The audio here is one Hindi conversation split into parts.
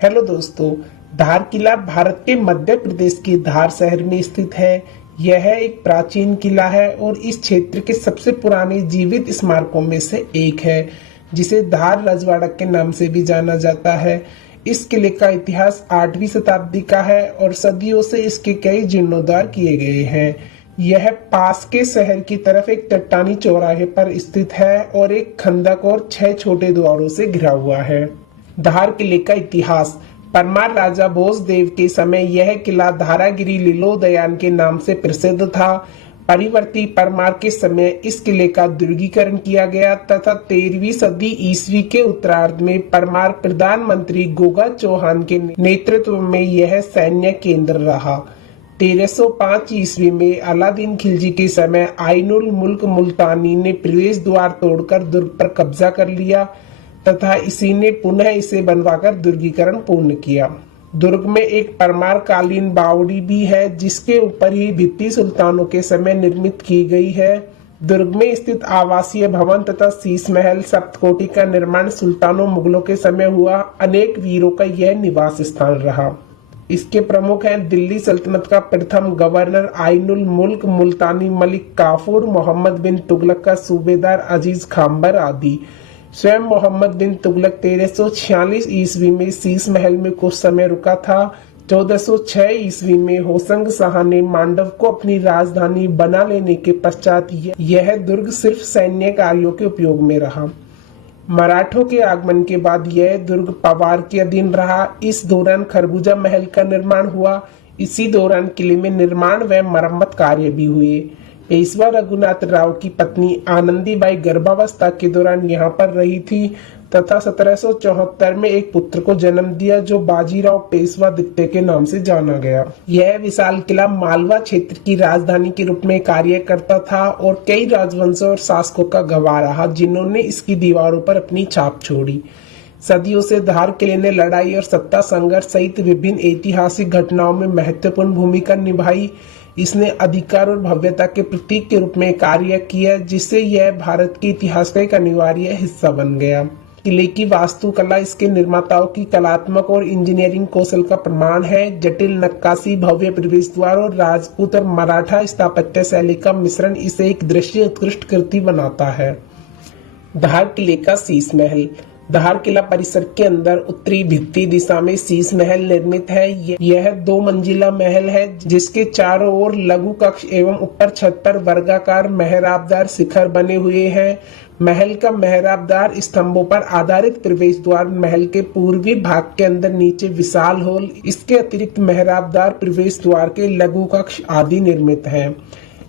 हेलो दोस्तों। धार किला भारत के मध्य प्रदेश के धार शहर में स्थित है। यह एक प्राचीन किला है और इस क्षेत्र के सबसे पुराने जीवित स्मारकों में से एक है, जिसे धार रजवाड़ा के नाम से भी जाना जाता है। इस किले का इतिहास 8वीं शताब्दी का है और सदियों से इसके कई जीर्णोद्धार किए गए हैं। यह पास के शहर की तरफ एक चट्टानी चौराहे पर स्थित है और एक खंदक और 6 छोटे द्वारों से घिरा हुआ है। धार किले का इतिहास। परमार राजा भोजदेव के समय यह किला धारागिरी लीलोदयान के नाम से प्रसिद्ध था। परिवर्ती परमार के समय इस किले का दुर्गीकरण किया गया तथा 13वीं सदी ईस्वी के उत्तरार्ध में परमार प्रधानमंत्री गोगा चौहान के नेतृत्व में यह सैन्य केंद्र रहा। 1305 ईस्वी में अलादीन खिलजी के समय आइनुल मुल्क मुल्तानी ने प्रवेश द्वार तोड़कर दुर्ग पर कब्जा कर लिया तथा इसी ने पुनः इसे बनवाकर दुर्गीकरण पूर्ण किया। दुर्ग में एक परमार कालीन बावड़ी भी है, जिसके ऊपर ही भित्ति सुल्तानों के समय निर्मित की गई है। दुर्ग में स्थित आवासीय भवन तथा शीश महल सप्तकोटि का निर्माण सुल्तानों मुगलों के समय हुआ। अनेक वीरों का यह निवास स्थान रहा। इसके प्रमुख हैं दिल्ली सल्तनत का प्रथम गवर्नर आइनुल मुल्क मुल्तानी, मलिक काफूर, मोहम्मद बिन तुगलक का सूबेदार अजीज खाम्बर आदि। स्वयं मोहम्मद बिन तुगलक 1346 ईस्वी में शीश महल में कुछ समय रुका था। 1406 ईस्वी में होसंग शाह ने मांडव को अपनी राजधानी बना लेने के पश्चात यह दुर्ग सिर्फ सैन्य कार्यों के उपयोग में रहा। मराठों के आगमन के बाद यह दुर्ग पवार के अधीन रहा। इस दौरान खरबूजा महल का निर्माण हुआ। इसी दौरान किले में निर्माण व मरम्मत कार्य भी हुए। पेशवा रघुनाथ राव की पत्नी आनंदीबाई गर्भावस्था के दौरान यहाँ पर रही थी तथा 1774 में एक पुत्र को जन्म दिया, जो बाजीराव पेशवा द्वितीय के नाम से जाना गया। यह विशाल किला मालवा क्षेत्र की राजधानी के रूप में कार्य करता था और कई राजवंशों और शासकों का गवाह रहा, जिन्होंने इसकी दीवारों पर अपनी छाप छोड़ी। सदियों से धार किले ने लड़ाई और सत्ता संघर्ष सहित विभिन्न ऐतिहासिक घटनाओं में महत्वपूर्ण भूमिका निभाई। इसने अधिकार और भव्यता के प्रतीक के रूप में कार्य किया, जिससे यह भारत के इतिहास का एक अनिवार्य हिस्सा बन गया। किले की वास्तुकला इसके निर्माताओं की कलात्मक और इंजीनियरिंग कौशल का प्रमाण है। जटिल नक्काशी, भव्य प्रवेश द्वार और राजपूत और मराठा स्थापत्य शैली का मिश्रण इसे एक दृश्य उत्कृष्ट कृति बनाता है। धार किले का शीश महल। धार किला परिसर के अंदर उत्तरी भित्ति दिशा में शीश महल निर्मित है। यह 2 मंजिला महल है, जिसके चारों ओर लघु कक्ष एवं ऊपर छत पर वर्गाकार मेहराबदार शिखर बने हुए हैं। महल का मेहराबदार स्तंभों पर आधारित प्रवेश द्वार महल के पूर्वी भाग के अंदर नीचे विशाल हॉल, इसके अतिरिक्त मेहराबदार प्रवेश द्वार के लघु कक्ष आदि निर्मित हैं।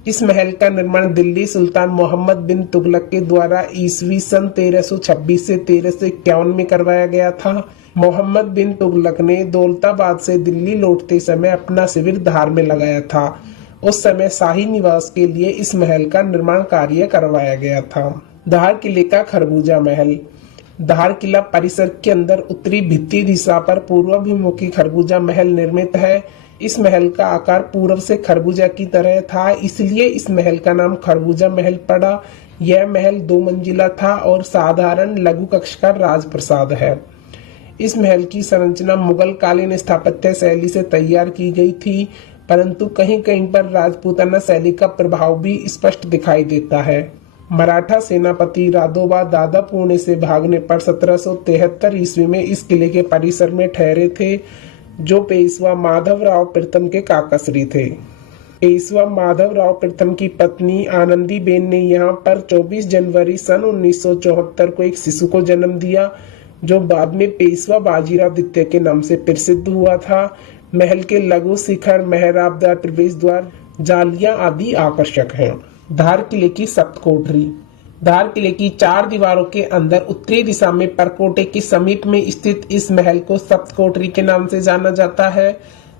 इस महल का निर्माण दिल्ली सुल्तान मोहम्मद बिन तुगलक के द्वारा ईस्वी सन 1326 से 1351 में करवाया गया था। मोहम्मद बिन तुगलक ने दौलताबाद से दिल्ली लौटते समय अपना शिविर धार में लगाया था। उस समय शाही निवास के लिए इस महल का निर्माण कार्य करवाया गया था। धार किले का खरबूजा महल। धार किला परिसर के अंदर उत्तरी भित्ति दिशा पर पूर्वाभिमुखी खरबूजा महल निर्मित है। इस महल का आकार पूर्व से खरबूजा की तरह था, इसलिए इस महल का नाम खरबूजा महल पड़ा। यह महल 2 मंजिला था और साधारण लघु कक्ष का राजप्रसाद है। इस महल की संरचना मुगल कालीन स्थापत्य शैली से तैयार की गई थी, परंतु कहीं कहीं पर राजपूताना शैली का प्रभाव भी स्पष्ट दिखाई देता है। मराठा सेनापति रादोबा दादा पुणे से भागने पर 1773 ईस्वी में इस किले के परिसर में ठहरे थे, जो पेशवा माधवराव प्रथम के काकाश्री थे। पेशवा माधवराव प्रथम की पत्नी आनंदीबेन ने यहाँ पर 24 जनवरी सन 1974 को एक शिशु को जन्म दिया, जो बाद में पेशवा बाजीराव द्वितीय के नाम से प्रसिद्ध हुआ था। महल के लघु शिखर, मेहराबदार प्रवेश द्वार, जालियां आदि आकर्षक हैं। धार किले की सप्तकोठरी। धार किले की 4 दीवारों के अंदर उत्तरी दिशा में परकोटे के समीप में स्थित इस महल को सप्तकोठरी के नाम से जाना जाता है।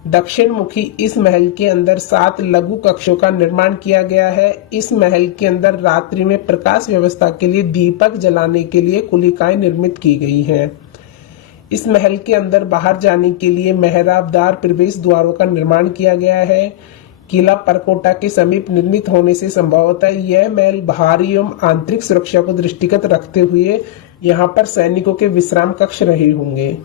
दक्षिण मुखी इस महल के अंदर 7 लघु कक्षों का निर्माण किया गया है। इस महल के अंदर रात्रि में प्रकाश व्यवस्था के लिए दीपक जलाने के लिए कुलिकाएं निर्मित की गई हैं। इस महल के अंदर बाहर जाने के लिए मेहराबदार प्रवेश द्वारों का निर्माण किया गया है। किला परकोटा के समीप निर्मित होने से संभवतः यह महल बाहरी एवं आंतरिक सुरक्षा को दृष्टिगत रखते हुए यहाँ पर सैनिकों के विश्राम कक्ष रहे होंगे।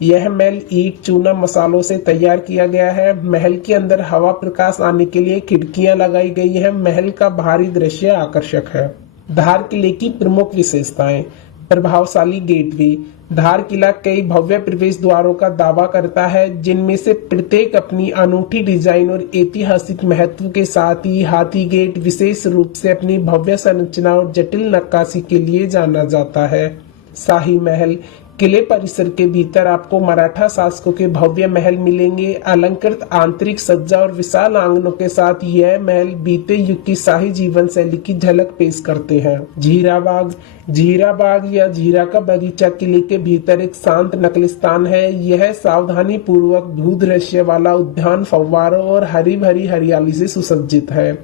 यह महल ईंट चूना मसालों से तैयार किया गया है। महल के अंदर हवा प्रकाश आने के लिए खिड़कियां लगाई गई हैं। महल का बाहरी दृश्य आकर्षक है। धार किले की प्रमुख विशेषताएं। प्रभावशाली गेटवे। धार किला कई भव्य प्रवेश द्वारों का दावा करता है, जिनमें से प्रत्येक अपनी अनूठी डिजाइन और ऐतिहासिक महत्व के साथ ही हाथी गेट विशेष रूप से अपनी भव्य संरचना और जटिल नक्काशी के लिए जाना जाता है। शाही महल। किले परिसर के भीतर आपको मराठा शासकों के भव्य महल मिलेंगे। अलंकृत आंतरिक सज्जा और विशाल आंगनों के साथ यह महल बीते युग की शाही जीवन शैली की झलक पेश करते हैं। झीरा बाग। झीरा बाग या झीरा का बगीचा किले के भीतर एक शांत नकलिस्तान है। यह सावधानी पूर्वक भूदृश्य वाला उद्यान, फव्वारों और हरी भरी हरियाली से सुसज्जित है,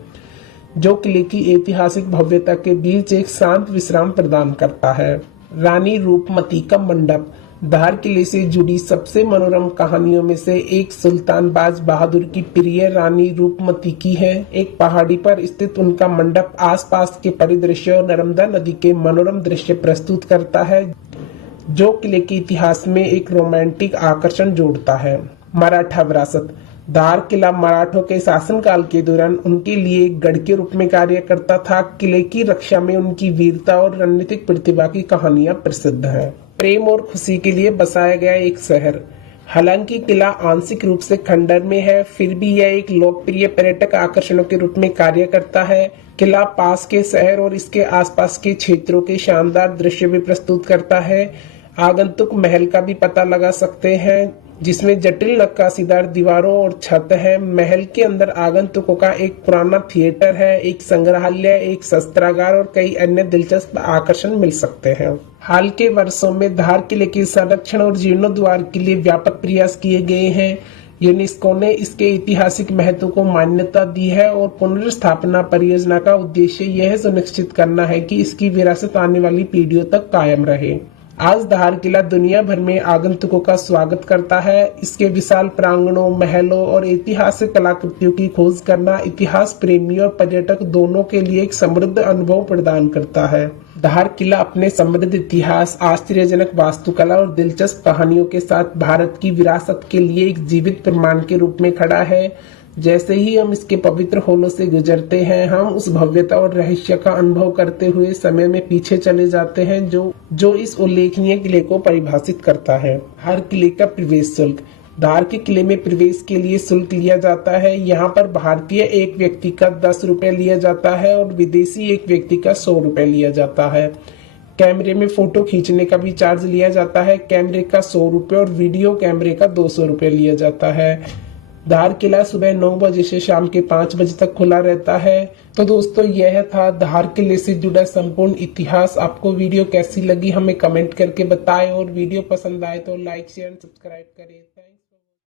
जो किले की ऐतिहासिक भव्यता के बीच एक शांत विश्राम प्रदान करता है। रानी रूपमती का मंडप। धार किले से जुड़ी सबसे मनोरम कहानियों में से एक सुल्तान बाज बहादुर की प्रिय रानी रूपमती की है। एक पहाड़ी पर स्थित उनका मंडप आसपास के परिदृश्य और नर्मदा नदी के मनोरम दृश्य प्रस्तुत करता है, जो किले के इतिहास में एक रोमांटिक आकर्षण जोड़ता है। मराठा विरासत। धार किला मराठों के शासनकाल के दौरान उनके लिए एक गढ़ के रूप में कार्य करता था। किले की रक्षा में उनकी वीरता और रणनीतिक प्रतिभा की कहानियां प्रसिद्ध हैं। प्रेम और खुशी के लिए बसाया गया एक शहर। हालांकि किला आंशिक रूप से खंडर में है, फिर भी यह एक लोकप्रिय पर्यटक आकर्षणों के रूप में कार्य करता है। किला पास के शहर और इसके आसपास के क्षेत्रों के शानदार दृश्य भी प्रस्तुत करता है। आगंतुक महल का भी पता लगा सकते हैं, जिसमें जटिल नक्काशीदार दीवारों और छत है। महल के अंदर आगंतुकों का एक पुराना थिएटर है, एक संग्रहालय, एक शस्त्रागार और कई अन्य दिलचस्प आकर्षण मिल सकते हैं। हाल के वर्षों में धार किले के संरक्षण और जीर्णोद्धार के लिए व्यापक प्रयास किए गए हैं। यूनेस्को ने इसके ऐतिहासिक महत्व को मान्यता दी है और पुनर्स्थापना परियोजना का उद्देश्य यह सुनिश्चित करना है कि इसकी विरासत आने वाली पीढ़ियों तक कायम रहे। आज धार किला दुनिया भर में आगंतुकों का स्वागत करता है। इसके विशाल प्रांगणों, महलों और ऐतिहासिक कलाकृतियों की खोज करना इतिहास प्रेमियों और पर्यटक दोनों के लिए एक समृद्ध अनुभव प्रदान करता है। धार किला अपने समृद्ध इतिहास, आश्चर्यजनक वास्तुकला और दिलचस्प कहानियों के साथ भारत की विरासत के लिए एक जीवित प्रमाण के रूप में खड़ा है। जैसे ही हम इसके पवित्र होलों से गुजरते हैं, हम उस भव्यता और रहस्य का अनुभव करते हुए समय में पीछे चले जाते हैं, जो इस उल्लेखनीय किले को परिभाषित करता है। हर किले का प्रवेश शुल्क। धार के किले में प्रवेश के लिए शुल्क लिया जाता है। यहाँ पर भारतीय एक व्यक्ति का 10 रुपए लिया जाता है और विदेशी एक व्यक्ति का 100 रुपए लिया जाता है। कैमरे में फोटो खींचने का भी चार्ज लिया जाता है। कैमरे का 100 रुपए और वीडियो कैमरे का 200 रुपए लिया जाता है। धार किला सुबह 9 बजे से शाम के 5 बजे तक खुला रहता है। तो दोस्तों, यह था धार किले से जुड़ा संपूर्ण इतिहास। आपको वीडियो कैसी लगी हमें कमेंट करके बताएं और वीडियो पसंद आए तो लाइक शेयर सब्सक्राइब करें।